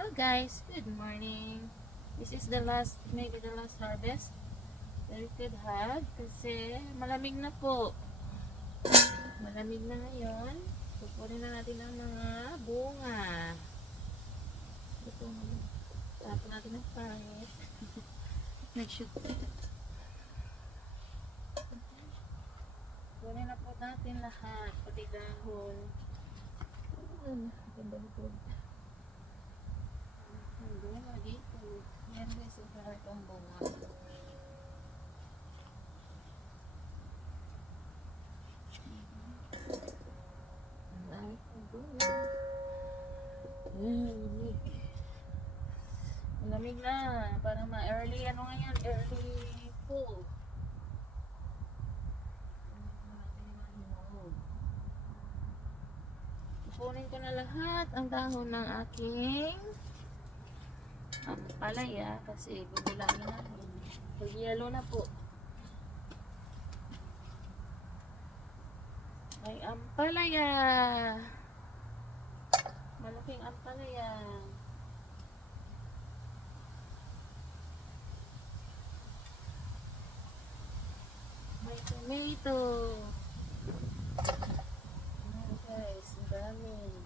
Hello guys, good morning. This is the last, maybe the last harvest that we could have kasi malamig na po. Malamig na ngayon. Pupunin na natin ang mga bunga. Ito, tapon natin ang pangit. Nag-shoot. Punin na po natin lahat, pati dahon. Ganda ito. Ang bunga dito. Yan guys, ang parang itong bunga. Malamig na. Para ma-early, ano ngayon? Early fall. Kukunin ko na lahat ang dahon ng aking palaya kasi gugulangin natin. Pag-yellow na po. May ampalaya. Malaking ampalaya. May tomato. Ayan guys, ang dami.